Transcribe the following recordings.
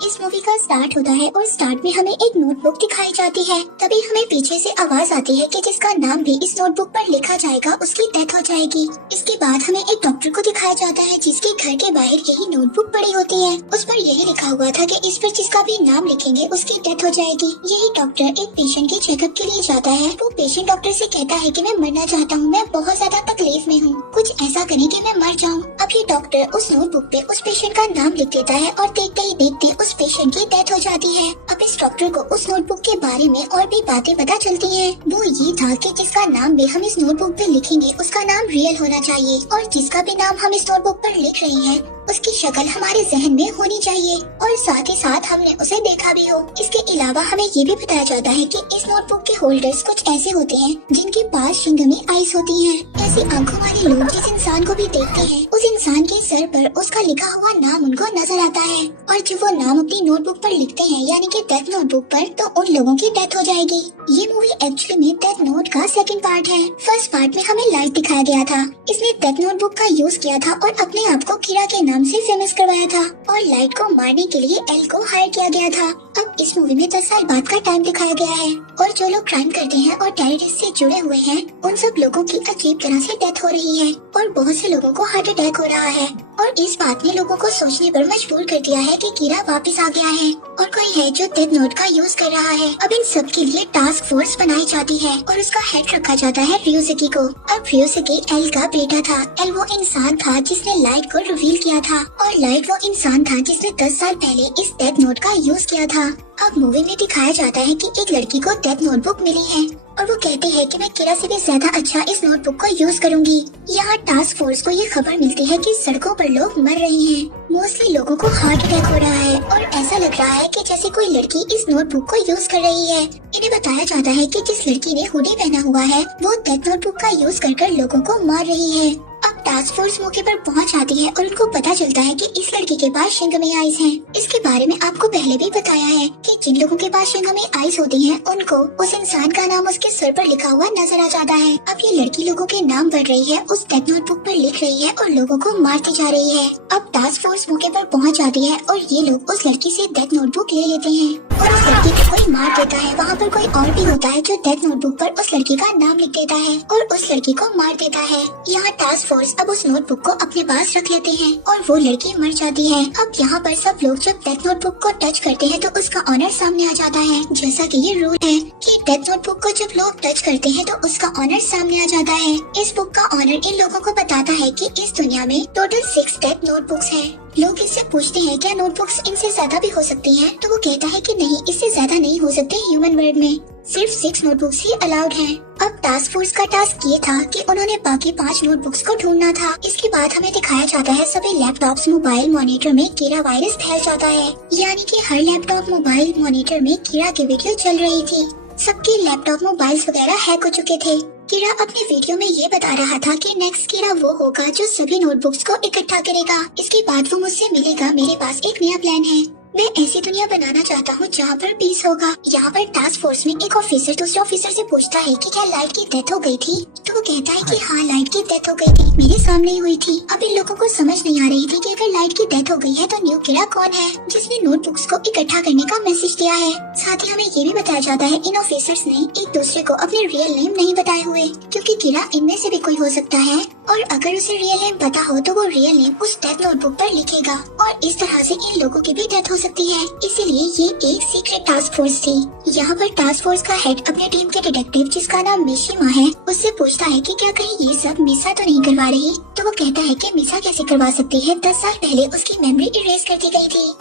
इस मूवी का स्टार्ट होता है और स्टार्ट में हमें एक नोटबुक दिखाई जाती है। तभी हमें पीछे से आवाज आती है कि जिसका नाम भी इस नोटबुक पर लिखा जाएगा उसकी डेथ हो जाएगी। इसके बाद हमें एक डॉक्टर को दिखाया जाता है जिसके घर के बाहर यही नोटबुक पड़ी होती है। उस पर यही लिखा हुआ था कि इस पर जिसका भी नाम लिखेंगे उसकी डेथ हो जाएगी। यही डॉक्टर एक पेशेंट के चेकअप के लिए जाता है। वो पेशेंट डॉक्टर से कहता है कि मैं मरना चाहता हूँ, मैं बहुत ज्यादा तकलीफ में हूँ, कुछ ऐसा करें कि मैं मर जाऊँ। अब ये डॉक्टर उस नोटबुक पे उस पेशेंट का नाम लिख देता है और देखते ही देखते उस पेशेंट की डेथ हो जाती है। अब इस डॉक्टर को उस नोटबुक के बारे में और भी बातें पता चलती हैं। वो ये था कि जिसका नाम भी हम इस नोटबुक पे लिखेंगे उसका नाम रियल होना चाहिए और जिसका भी नाम हम इस नोटबुक पर लिख रहे हैं उसकी शक्ल हमारे जहन में होनी चाहिए और साथ ही साथ हमने उसे देखा भी हो। इसके अलावा हमें ये भी बताया जाता है कि इस नोटबुक के होल्डर्स कुछ ऐसे होते हैं जिनके पास शिंगमी आइज होती हैं। ऐसी आंखों वाले लोग जिस इंसान को भी देखते हैं उस इंसान के सर पर उसका लिखा हुआ नाम उनको नजर आता है और जब वो नाम अपनी नोटबुक पर लिखते हैं यानी कि डेथ नोटबुक पर, तो उन लोगों की डेथ हो जाएगी। ये मूवी एक्चुअली में डेथ नोट का सेकंड पार्ट है। फर्स्ट पार्ट में हमें लाइट दिखाया गया था। इसने डेथ नोटबुक का यूज किया था और अपने आप को कीरा के नाम से फेमस करवाया था और लाइट को मारने के लिए एल को हायर किया गया था। अब इस मूवी में 10 साल बाद का टाइम दिखाया गया है और जो लोग क्राइम करते हैं और टेररिस्ट से जुड़े हुए हैं उन सब लोगों की अजीब तरह से डेथ हो रही है और बहुत से लोगों को हार्ट अटैक हो रहा है। और इस बात ने लोगों को सोचने पर मजबूर कर दिया है कि कीरा वापस आ गया है और कोई है जो डेथ नोट का यूज कर रहा है। अब इन सब के लिए टास्क फोर्स बनाई जाती है और उसका हेड रखा जाता है रियोसुकी को। अब रियोसुकी एल का बेटा था। एल वो इंसान था जिसने लाइट को रिवील किया था और लाइट वो इंसान था जिसने 10 साल पहले इस डेथ नोट का यूज किया था। अब मूवी में दिखाया जाता है कि एक लड़की को डेथ नोटबुक मिली है और वो कहते हैं कि मैं कीरा से भी ज्यादा अच्छा इस नोटबुक को यूज करूंगी। यहाँ टास्क फोर्स को ये खबर मिलती है कि सड़कों पर लोग मर रहे हैं। मोस्टली लोगों को हार्ट अटैक हो रहा है और ऐसा लग रहा है कि जैसे कोई लड़की इस नोटबुक को यूज कर रही है। इन्हें बताया जाता है कि जिस लड़की ने हुडी पहना हुआ है वो डेथ नोटबुक का यूज कर लोगों को मार रही है। अब टास्क फोर्स मौके पर पहुंच जाती है और उनको पता चलता है कि इस लड़की के पास शिंगमी आइज हैं। इसके बारे में आपको पहले भी बताया है कि जिन लोगों के पास शिंगमी आइज होती हैं उनको उस इंसान का नाम उसके सर पर लिखा हुआ नजर आ जाता है। अब ये लड़की लोगों के नाम पढ़ रही है, उस डेथ नोटबुक पर लिख रही है और लोगों को मारती जा रही है। अब टास्क फोर्स मौके पर पहुंच जाती है और ये लोग उस लड़की से डेथ नोटबुक ले लेते हैं और उस लड़की को कोई मार देता है। वहाँ पर कोई और भी होता है जो डेथ नोटबुक पर उस लड़की का नाम लिख देता है और उस लड़की को मार देता है। यहाँ टास्क फोर्स अब उस नोटबुक को अपने पास रख लेते हैं और वो लड़की मर जाती है। अब यहाँ पर सब लोग जब डेथ नोटबुक को टच करते हैं तो उसका ऑनर सामने आ जाता है। जैसा कि ये रूल है कि डेथ नोटबुक को जब लोग टच करते हैं तो उसका ऑनर सामने आ जाता है। इस बुक का ऑनर इन लोगों को बताता है कि इस दुनिया में टोटल 6 डेथ नोटबुक्स हैं। लोग इससे पूछते हैं क्या नोटबुक्स इनसे ज्यादा भी हो सकती हैं? तो वो कहता है कि नहीं, इससे ज्यादा नहीं हो सकते। ह्यूमन वर्ल्ड में सिर्फ 6 नोटबुक्स ही अलाउड हैं। अब टास्क फोर्स का टास्क ये था कि उन्होंने बाकी 5 नोटबुक्स को ढूंढना था। इसके बाद हमें दिखाया जाता है सभी लैपटॉप्स, मोबाइल, मॉनिटर में कीरा वायरस फैल जाता है। यानी कि हर लैपटॉप, मोबाइल, मॉनिटर में कीरा की वीडियो चल रही थी। सबके लैपटॉप, मोबाइल्स वगैरह हैक हो चुके थे। कीरा अपने वीडियो में ये बता रहा था कि नेक्स्ट कीरा वो होगा जो सभी नोटबुक्स को इकट्ठा करेगा। इसके बाद वो मुझसे मिलेगा, मेरे पास एक नया प्लान है। मैं ऐसी दुनिया बनाना चाहता हूँ जहाँ पर पीस होगा। यहाँ पर टास्क फोर्स में एक ऑफिसर दूसरे ऑफिसर से पूछता है कि क्या लाइट की डेथ हो गई थी? तो वो कहता है कि हाँ, लाइट की डेथ हो गई थी, मेरे सामने ही हुई थी। अब इन लोगों को समझ नहीं आ रही थी कि अगर लाइट की डेथ हो गई है तो न्यू कीरा कौन है जिसने नोटबुक्स को इकट्ठा करने का मैसेज दिया है। साथ ही हमें ये भी बताया जाता है इन ऑफिसर्स ने एक दूसरे को अपने रियल नेम नहीं बताए हुए क्योंकि कीरा इनमें से भी कोई हो सकता है और अगर उसे रियल नेम पता हो तो वो रियल नेम उस डेथ नोटबुक पर लिखेगा और इस तरह से इन लोगों की भी डेथ हो सकती है। इसीलिए ये एक सीक्रेट टास्क फोर्स थी। यहाँ पर टास्क फोर्स का हेड अपने टीम के डिटेक्टिव जिसका नाम मिशिमा है उससे पूछता है कि क्या कहीं ये सब मिसा तो नहीं करवा रही? तो वो कहता है कि मिसा कैसे करवा सकती है, 10 साल पहले उसकी मेमोरी इरेज कर दी गई थी।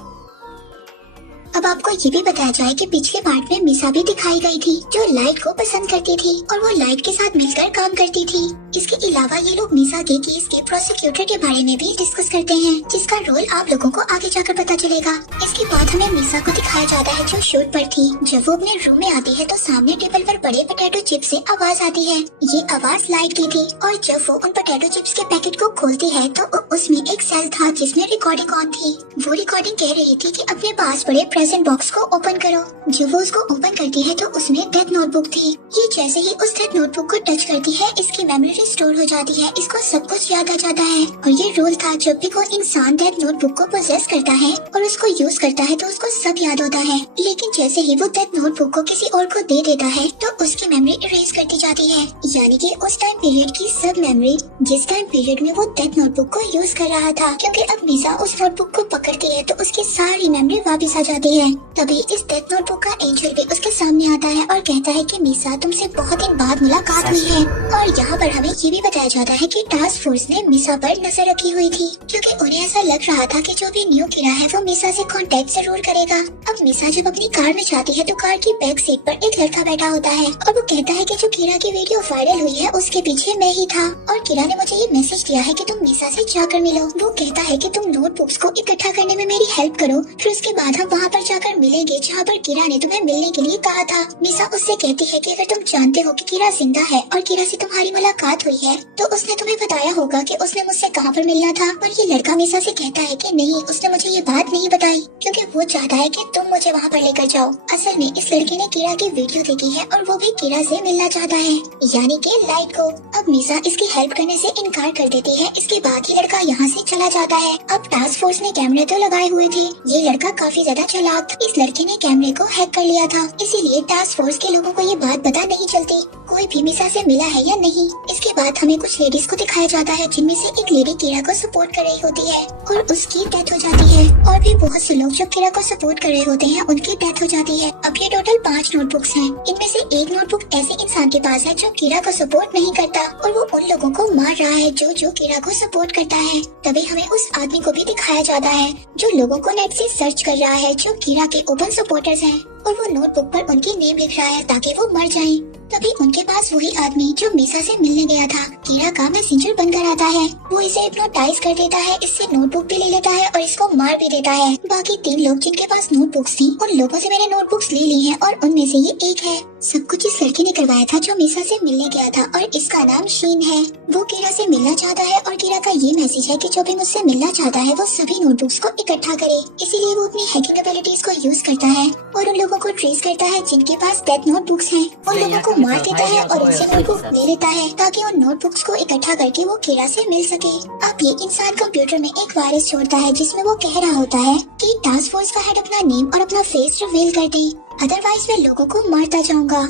अब आपको ये भी बताया जाए कि पिछले पार्ट में मिसा भी दिखाई गई थी जो लाइट को पसंद करती थी और वो लाइट के साथ मिलकर काम करती थी। इसके अलावा ये लोग मिसा के केस के प्रोसिक्यूटर के बारे में भी डिस्कस करते हैं जिसका रोल आप लोगों को आगे जाकर पता चलेगा। इसके बाद हमें मिसा को दिखाया जाता है जो शूट पर थी। जब वो अपने रूम में आती है तो सामने टेबल पर बड़े पोटैटो चिप्स से आवाज आती है। ये आवाज लाइट की थी और जब वो उन पोटैटो चिप्स के पैकेट को खोलती है तो उसमें एक सेल था जिसमें रिकॉर्डिंग ऑन थी। वो रिकॉर्डिंग कह रही थी कि अपने पास बड़े प्रेजेंट बॉक्स को ओपन करो। जब वो उसको ओपन करती है तो उसमें डेथ नोटबुक थी। ये जैसे ही उस डेथ नोटबुक को टच करती है इसकी मेमोरी रिस्टोर हो जाती है, इसको सब कुछ याद आ जाता है। और ये रूल था, जब भी कोई इंसान डेथ नोटबुक को पोजेस करता है और उसको यूज करता है तो उसको सब याद होता है। लेकिन जैसे ही वो डेथ नोटबुक को किसी और को दे देता है तो उसकी मेमोरी इरेज करती जाती है, यानी कि उस टाइम पीरियड की सब मेमोरी जिस टाइम पीरियड में वो डेथ नोटबुक को यूज कर रहा था। क्योंकि अब मिसा उस नोटबुक को पकड़ती है तो उसकी सारी मेमोरी वापस आ जाती है। तभी इस डेथ नोटबुक का एंजल भी उसके सामने आता है और कहता है कि मिसा, तुमसे बहुत दिन बाद मुलाकात हुई है। और यहाँ पर हमें ये भी बताया जाता है कि टास्क फोर्स ने मिसा पर नजर रखी हुई थी, क्योंकि उन्हें ऐसा लग रहा था कि जो भी न्यू किरा है वो मिसा से कांटेक्ट जरूर करेगा। अब मिसा जब अपनी कार में जाती है तो कार की बैक सीट पर एक लड़का बैठा होता है और वो कहता है कि जो किरा की वीडियो वायरल हुई है उसके पीछे मैं ही था और किरा ने मुझे ये मैसेज दिया है कि तुम मिसा से जाकर मिलो। वो कहता है कि तुम नोटबुक्स को इकट्ठा करने में मेरी हेल्प करो, फिर उसके बाद हम वहाँ पर जाकर मिलेंगे जहाँ पर किरा ने तुम्हें मिलने के लिए कहा था। मिसा उससे कहती है कि अगर तुम जानते हो कि किरा जिंदा है और किरा से तुम्हारी मुलाकात हुई है तो उसने तुम्हें बताया होगा कि उसने मुझसे कहाँ पर मिलना था। पर ये लड़का मिसा से कहता है कि नहीं, उसने मुझे ये बात नहीं बताई क्योंकि वो चाहता है कि तुम मुझे वहाँ पर लेकर जाओ। असल में इस लड़के ने किरा की वीडियो देखी है और वो भी किरा से मिलना चाहता है, यानी कि लाइट को। अब मिसा इसकी हेल्प करने से इनकार कर देती है। इसके बाद ही लड़का यहाँ से चला जाता है। अब टास्क फोर्स ने कैमरे तो लगाए हुए थे, ये लड़का काफी ज्यादा चालाक, इस लड़के ने कैमरे को हैक कर लिया था, इसीलिए टास्क फोर्स के लोगों को ये बात पता नहीं चलती कोई भी मिसा से मिला है या नहीं। इसके बाद हमें कुछ लेडीज को दिखाया जाता है जिनमें से एक लेडी किरा को सपोर्ट कर रही होती है और उसकी डेथ हो जाती है। और भी बहुत से लोग जो किरा को सपोर्ट कर रहे होते हैं उनकी डेथ हो जाती है। अब ये टोटल 5 नोटबुक्स हैं। इनमें से एक नोटबुक ऐसे इंसान के पास है जो किरा को सपोर्ट नहीं करता और वो उन लोगों को मार रहा है जो किरा को सपोर्ट करता है। तभी हमें उस आदमी को भी दिखाया जाता है जो लोगों को नेट से सर्च कर रहा है, जो किरा के ओपन सपोर्टर्स हैं, और वो नोटबुक पर उनकी नेम लिख रहा है ताकि वो मर जाएं। तभी उनके पास वही आदमी जो मिसा से मिलने गया था किरा का मैसेंजर बनकर आता है। वो इसे हिप्नोटाइज कर देता है, इससे नोटबुक भी ले लेता है और इसको मार भी देता है। बाकी 3 लोग जिनके पास नोटबुक्स थी उन लोगों से मैंने नोटबुक्स ले ली हैं और उनमें से ये एक है। सब कुछ इस लड़के ने करवाया था जो मिसा से मिलने गया था और इसका नाम शीन है। वो किरा से मिलना चाहता है और किरा का ये मैसेज है कि जो भी मुझसे मिलना चाहता है वो सभी नोटबुक्स को इकट्ठा करे। इसीलिए वो अपनी हैकिंग एबिलिटीज को यूज करता है और उन लोगों को ट्रेस करता है जिनके पास डेथ नोटबुक्स हैं। उन लोगों को मार देता है और उनसे नोटबुक ले लेता है ताकि उन नोटबुक्स को इकट्ठा करके वो किरा से मिल सके। अब ये इंसान कंप्यूटर में एक वायरस छोड़ता है जिसमें वो कह रहा होता है कि टास्क फोर्स का हेड अपना नेम और अपना फेस रिवील कर दे, अदरवाइज मैं लोगों को मारता जाऊंगा।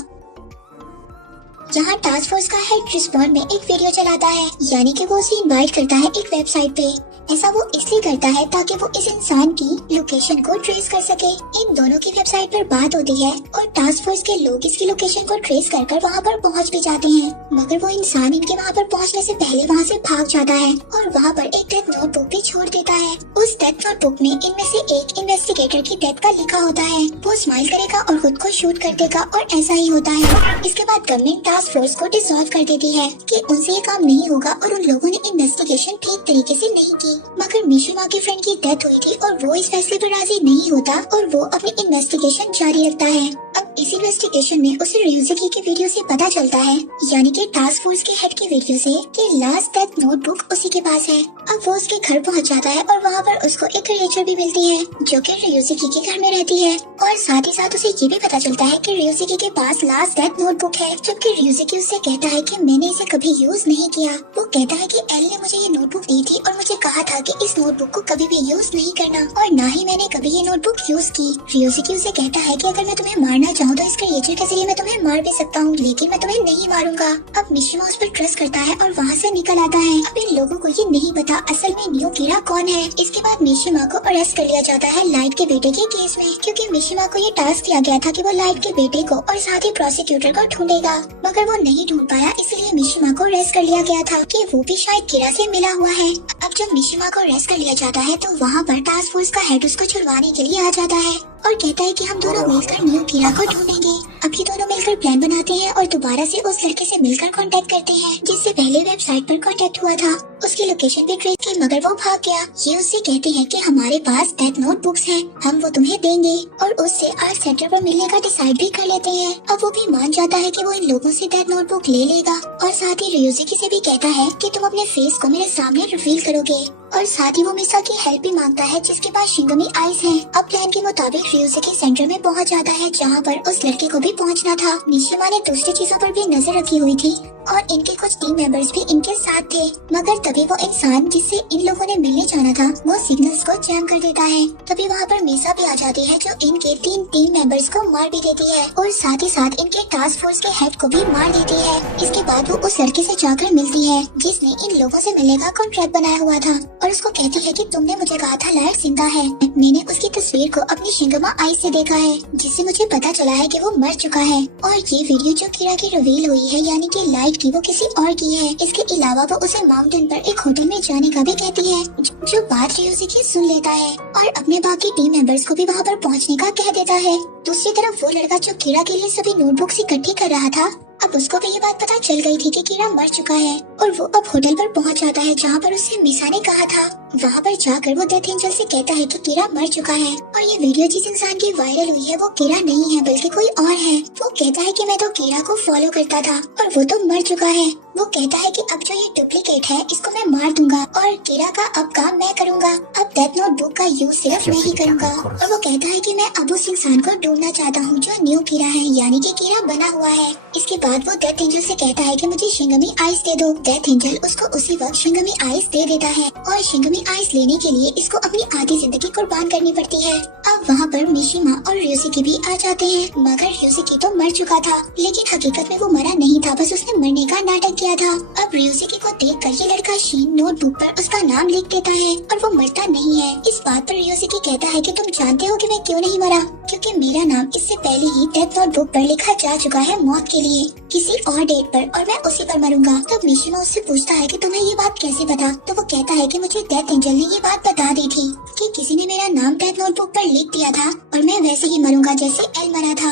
यहाँ टास्क फोर्स का हेड रिस्पॉन्ड में एक वीडियो चलाता है, यानी कि वो उसे इनवाइट करता है एक वेबसाइट पे। ऐसा वो इसलिए करता है ताकि वो इस इंसान की लोकेशन को ट्रेस कर सके। इन दोनों की वेबसाइट पर बात होती है और टास्क फोर्स के लोग इसकी लोकेशन को ट्रेस कर वहाँ पर पहुँच भी जाते हैं, मगर वो इंसान इनके वहाँ पर पहुँचने से पहले वहाँ से भाग जाता है और वहाँ पर एक डेथ नोटबुक भी छोड़ देता है। उस डेथ नोटबुक में इनमें से एक इन्वेस्टिगेटर की डेथ का लिखा होता है। वो स्माइल करेगा और खुद को शूट कर देगा और ऐसा ही होता है। इसके बाद गवर्नमेंट टास्क फोर्स को डिसॉल्व कर देती है कि उनसे ये काम नहीं होगा और उन लोगों ने इन्वेस्टिगेशन ठीक तरीके से नहीं की। मगर मिशिमा की फ्रेंड की डेथ हुई थी और वो इस फैसले पर राजी नहीं होता और वो अपनी इन्वेस्टिगेशन जारी रखता है। अब इस इन्वेस्टिगेशन में उसे रियुजुकी की वीडियो से पता चलता है, यानी कि टास्क फोर्स के हेड की वीडियो से, कि लास्ट डेथ नोटबुक उसी के पास है। अब वो उसके घर पहुंच जाता है और वहाँ पर उसको एक क्रिएचर भी मिलती है जो कि रियुजुकी के घर में रहती है और साथ ही साथ उसे ये भी पता चलता है कि रियुजुकी के पास लास्ट डेथ नोटबुक है, जबकि रियुजुकी उससे कहता है कि मैंने इसे कभी यूज नहीं किया। वो कहता है कि एल ने मुझे ये नोटबुक दी थी और मुझे कहा था कि इस नोटबुक को कभी भी यूज नहीं करना और ना ही मैंने कभी ये नोटबुक यूज की। रियुजुकी उसे कहता है कि अगर मैं तुम्हें मारना चाहूँ तो इस क्रिएचर के जरिए मैं तुम्हें मार भी सकता हूँ, लेकिन मैं तुम्हें नहीं मारूंगा। अब मिशिमा उस पर ट्रस्ट करता है और वहाँ से निकल आता है। अब इन लोगों को ये नहीं पता असल में न्यू किरा कौन है। इसके बाद मिशिमा को अरेस्ट कर लिया जाता है लाइट के बेटे के केस में, क्योंकि मिशिमा को ये टास्क दिया गया था कि वो लाइट के बेटे को और साथ ही प्रोसिक्यूटर को ढूंढेगा, मगर वो नहीं ढूंढ पाया, इसलिए मिशिमा को अरेस्ट कर लिया गया था कि वो भी शायद किरा से मिला हुआ है। अब जब मिशिमा को अरेस्ट कर लिया जाता है तो वहाँ पर टास्क फोर्स का हेड उसको छुड़वाने के लिए आ जाता है और कहता है कि हम दोनों मिलकर न्यू किरा को ढूंढेंगे। अब ये दोनों मिलकर प्लान बनाते हैं और दोबारा से उस लड़के से मिलकर कांटेक्ट करते हैं जिससे पहले वेबसाइट पर कांटेक्ट हुआ था। उसकी लोकेशन भी ट्रेस की, मगर वो भाग गया। ये उससे कहते हैं कि हमारे पास डेथ नोटबुक्स हैं, हम वो तुम्हें देंगे और उससे आर्ट सेंटर पर मिलने का डिसाइड भी कर लेते हैं। अब वो भी मान जाता है कि वो इन लोगों से डेथ नोटबुक ले लेगा और साथ ही रियुजुकी से भी कहता है कि तुम अपने फेस को मेरे सामने रिवील करोगे। और साथ ही वो मिसा की हेल्प भी मांगता है जिसके पास शिंगमी आइज है। अब प्लान के मुताबिक ryusuke सेंटर में पहुंच जाता है जहां पर उस लड़के को भी पहुंचना था। मिशिमा ने दूसरी चीजों पर भी नजर रखी हुई थी और इनके कुछ टीम मेंबर्स भी इनके साथ थे, मगर तभी वो इंसान जिससे इन लोगों ने मिलने जाना था वो सिग्नल्स को जैम कर देता है। तभी वहाँ पर मिसा भी आ जाती है जो इनके 3 टीम मेंबर्स को मार भी देती है और साथ ही साथ इनके टास्क फोर्स के हेड को भी मार देती है। इसके बाद वो उस लड़के से जाकर मिलती है जिसने इन लोगों से मिलने का कॉन्ट्रैक्ट बनाया हुआ था और उसको कहती है कि तुमने मुझे कहा था लाइट जिंदा है। मैंने उसकी तस्वीर को अपनी शिंगमा आई से देखा है जिससे मुझे पता चला है कि वो मर चुका है। और ये वीडियो जो कीरा की रिवील हुई है यानी कि लाइट की, वो किसी और की है। इसके अलावा वो उसे माउंटेन पर एक होटल में जाने का भी कहती है जो बात ryusuke सुन लेता है और अपने बाकी टीम मेंबर्स को भी वहाँ पर पहुँचने का कह देता है। दूसरी तरफ वो लड़का जो कीरा के लिए सभी नोटबुक्स इकट्ठी कर रहा था, अब उसको भी ये बात पता चल गई थी कि कीरा मर चुका है और वो अब होटल पर पहुंच जाता है जहाँ पर उससे मिसा ने कहा था। वहाँ पर जाकर वो डेथ एंजल से कहता है कि कीरा मर चुका है और ये वीडियो जिस इंसान की वायरल हुई है वो कीरा नहीं है बल्कि कोई और है। वो कहता है कि मैं तो कीरा को फॉलो करता था और वो तो मर चुका है। वो कहता है कि अब जो ये डुप्लीकेट है इसको मैं मार दूंगा और कीरा का अब काम मैं करूंगा। अब डेथ नोटबुक का यूज सिर्फ मैं ही करूंगा। और वो कहता है कि मैं अब उस इंसान को ढूंढना चाहता हूँ जो न्यू कीरा है यानी कि कीरा बना हुआ है। इसके बाद वो डेथ एंजल से कहता है कि मुझे शिंगमी आइस दे दो। डेथ एंजल उसको उसी वक्त शिंगमी आइस दे देता है और शिंगमी आइस लेने के लिए इसको अपनी आधी जिंदगी कुर्बान करनी पड़ती है। अब वहाँ पर मिशिमा और ryusuke भी आ जाते हैं, मगर ryusuke तो मर चुका था लेकिन हकीकत में वो मरा नहीं था, बस उसने मरने का नाटक किया था। अब ryusuke को देखकर ये लड़का शीन नोटबुक पर उसका नाम लिख देता है और वो मरता नहीं है। इस बात पर ryusuke कहता है कि तुम जानते हो कि मैं क्यों नहीं मरा, क्योंकि मेरा नाम इससे पहले ही डेथ नोटबुक पर लिखा जा चुका है मौत के लिए किसी और डेट पर और मैं उसी पर मरूंगा। तब मिशिमा उससे पूछता है कि तुम्हें ये बात कैसे पता, तो वो कहता है कि मुझे डेथ एंजल ने ये बात बता दी थी कि किसी ने मेरा नाम डेथ नोटबुक पर लिख दिया था और मैं वैसे ही मरूंगा जैसे एल मरा था।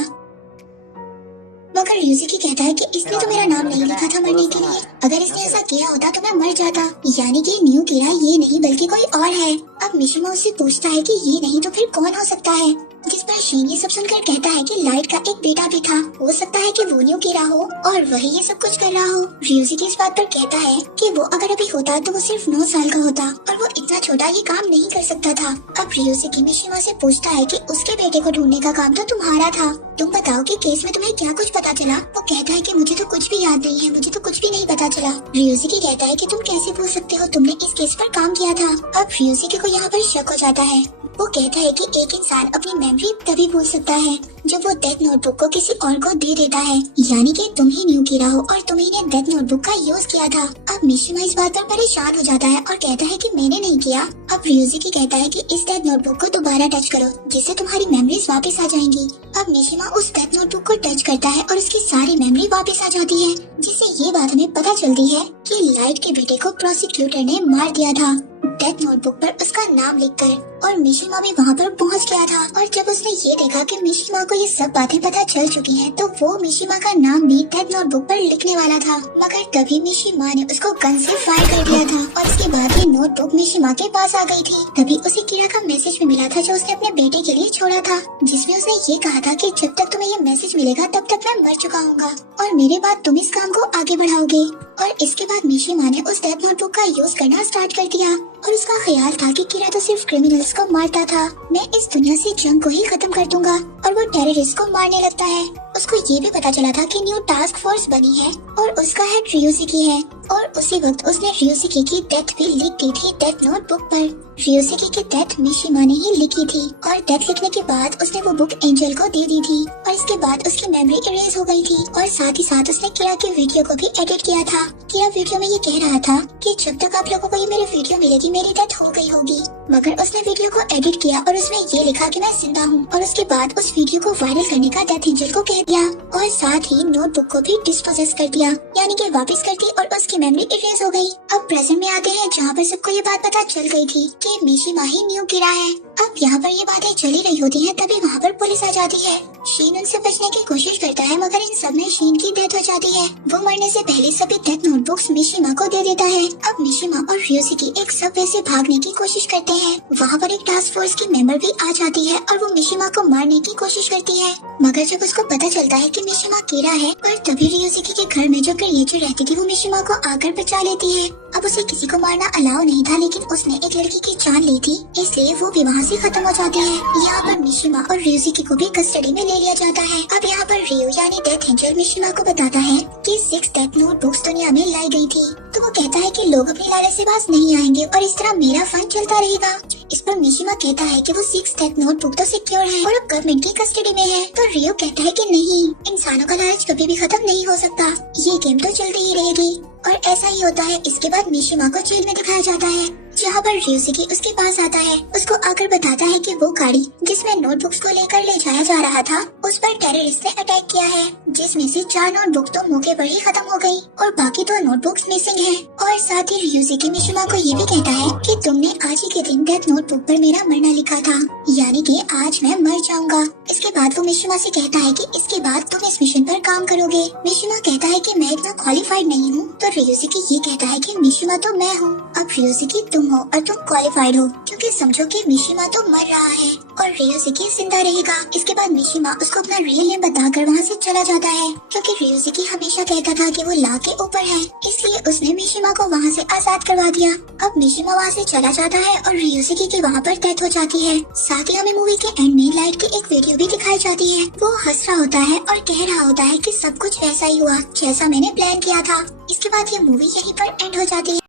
मगर ryusuke कहता है कि इसने तो मेरा नाम नहीं लिखा था मरने के लिए, अगर इसने ऐसा किया होता तो मैं मर जाता, यानी कि न्यू कीरा ये नहीं बल्कि कोई और है। अब मिशिमा उससे पूछता है कि ये नहीं तो फिर कौन हो सकता है, जिस पर शीन ये सब सुनकर कहता है कि लाइट का एक बेटा भी था, हो सकता है कि वो न्यू कीरा हो और वही ये सब कुछ कर रहा हो। ryusuke इस बात पर कहता है कि वो अगर अभी होता तो वो सिर्फ 9 साल का होता और वो इतना छोटा ये काम नहीं कर सकता था। अब ryusuke मिशिमा से पूछता है कि उसके बेटे को ढूंढने का काम तो तुम्हारा था, तुम बताओ कि केस में तुम्हें क्या कुछ पता चला। वो कहता है कि मुझे तो कुछ भी याद नहीं है, मुझे तो कुछ भी नहीं पता चला। ryusuke कहता है कि तुम कैसे भूल सकते हो, तुमने इस केस पर काम किया था। अब ryusuke को यहाँ पर शक हो जाता है। वो कहता है कि एक इंसान अपनी मेमोरी तभी भूल सकता है जब वो डेथ नोटबुक को किसी और को दे देता है, यानी कि तुम ही न्यू कीरा हो और तुम्ही ने डेथ नोटबुक का यूज किया था। अब मिशिमा इस बात पर परेशान हो जाता है और कहता है कि मैंने नहीं किया। अब ryusuke कहता है कि इस डेथ नोटबुक को दोबारा टच करो जिससे तुम्हारी मेमोरीज वापस आ जाएंगी। अब मिशिमा उस डेथ नोटबुक को टच करता है और उसकी सारी मेमोरी वापस आ जाती है, जिससे ये बात हमें पता चलती है कि लाइट के बेटे को प्रोसिक्यूटर ने मार दिया था डेथ नोटबुक पर उसका नाम लिखकर। और मिशिमा भी वहाँ पर पहुँच गया था और जब उसने ये देखा कि मिशिमा को ये सब बातें पता चल चुकी हैं, तो वो मिशिमा का नाम भी डेथ नोटबुक पर लिखने वाला था, मगर तभी मिशिमा ने उसको गन से फायर कर दिया था और इसके बाद ये नोटबुक मिशिमा के पास आ गई थी। तभी उसे कीरा का मैसेज भी मिला था जो उसने अपने बेटे के लिए छोड़ा था, जिसमें उसने ये कहा था कि जब तक तुम्हें ये मैसेज मिलेगा तब तक मैं मर चुका हूँगा और मेरे बाद तुम इस काम को आगे बढ़ाओगे। और इसके बाद मिशिमा ने उस डेथ नोटबुक का यूज करना स्टार्ट कर दिया और उसका ख्याल था कि कीरा तो सिर्फ क्रिमिनल्स को मारता था, मैं इस दुनिया से जंग को ही खत्म कर दूंगा। और वो टेररिस्ट को मारने लगता है। उसको ये भी पता चला था कि न्यू टास्क फोर्स बनी है और उसका हेड ryusuke है और उसी वक्त उसने ryusuke की डेथ भी लिख दी थी डेथ नोटबुक पर। ryusuke की डेथ मिशिमा ने ही लिखी थी और डेथ लिखने के बाद उसने वो बुक एंजल को दे दी थी और इसके बाद उसकी मेमोरी इरेज हो गई थी और साथ ही साथ उसने कीरा की वीडियो को भी एडिट किया था। कीरा वीडियो में ये कह रहा था कि जब तक आप लोगों को ये मेरी वीडियो मिलेगी मेरी डेथ हो गई होगी, मगर उसने वीडियो को एडिट किया और उसमें ये लिखा कि मैं जिंदा हूँ और उसके बाद उस वीडियो को वायरल करने का डेथ एंजल को कह दिया और साथ ही नोटबुक को भी डिस्पोजेस कर दिया, यानी कि वापस कर दी और उसकी मेमोरी इरेज हो गई। अब प्रेजेंट में आते हैं जहाँ पर सबको ये बात पता चल गई थी कि मिशिमा ही न्यू कीरा है। अब यहाँ पर ये बातें चली रही होती हैं, तभी वहाँ पर पुलिस आ जाती है शीन उनसे बचने की कोशिश करता है मगर इन सब में शीन की डेथ हो जाती है। वो मरने से पहले सभी डेथ नोटबुक्स मिशिमा को दे देता है। अब मिशिमा और रियोशिकी एक सबवे से भागने की कोशिश करते हैं। वहाँ पर एक टास्क फोर्स की मेंबर भी आ जाती है और वो मिशिमा को मारने की कोशिश करती है, मगर जब उसको पता चलता है कि मिशिमा कीड़ा है, पर तभी रियोशिकी के घर में जो क्रिएचर रहती थी वो मिशिमा को आकर बचा लेती है। अब उसे किसी को मारना अलाउ नहीं था, लेकिन उसने एक लड़की की जान ली थी, इसलिए वो भी वहाँ से खत्म हो जाती है। यहाँ पर मिशिमा और रियोशिकी को भी कस्टडी में ले लिया जाता है। अब यहाँ पर रियो यानी डेथ एंजल मिशिमा को बताता है कि 6 डेथ नोटबुक्स दुनिया में लाई गई थी, तो वो कहता है कि लोग अपनी लालच से बाज नहीं आएंगे और इस तरह मेरा फन चलता रहेगा। इस पर मिशिमा कहता है कि वो 6 डेथ नोटबुक तो सिक्योर है और अब गवर्नमेंट की कस्टडी में है। तो रियो कहता है कि नहीं, इंसानों का लालच कभी भी खत्म नहीं हो सकता, ये गेम तो चलती ही रहेगी। और ऐसा ही होता है। इसके बाद मिशिमा को जेल में दिखाया जाता है, जहाँ पर रियोशिकी उसके पास आता है, उसको आकर बताता है कि वो गाड़ी जिसमें नोटबुक्स को लेकर ले जाया जा रहा था, उस पर टेररिस्ट ने अटैक किया है, जिसमें से 4 नोटबुक तो मौके पर ही खत्म हो गई और बाकी 2 नोटबुक्स मिसिंग हैं। और साथ ही रियोशिकी मिशिमा को ये भी कहता है कि तुमने आज ही के दिन डेथ नोटबुक पर मेरा मरना लिखा था, यानी कि आज मैं मर जाऊंगा। इसके बाद वो मिशिमा से कहता है कि इसके बाद तुम इस मिशन पर काम करोगे। मिशिमा कहता है कि मैं इतना क्वालिफाइड नहीं हूँ, तो रियोशिकी ये कहता है कि मिशिमा तो मैं हूँ, अब रियोशिकी तुम हो और तुम क्वालिफाइड हो, क्योंकि समझो कि मिशिमा तो मर रहा है और रियोशिकी जिंदा रहेगा। इसके बाद मिशिमा उसको अपना रियल नेम बताकर वहाँ से चला जाता है, क्योंकि रियोशिकी हमेशा कहता था कि वो ला के ऊपर है, इसलिए उसने मिशिमा को वहाँ से आजाद करवा दिया। अब मिशिमा वहाँ से चला जाता है और रियोशिकी की वहाँ पर डेथ हो जाती है। साथ ही हमें मूवी के एंड में लाइट की एक वीडियो भी दिखाई जाती है। वो हंस रहा होता है और कह रहा होता है कि सब कुछ वैसा ही हुआ जैसा मैंने प्लान किया था। इसके बाद ये मूवी यहीं पर एंड हो जाती है।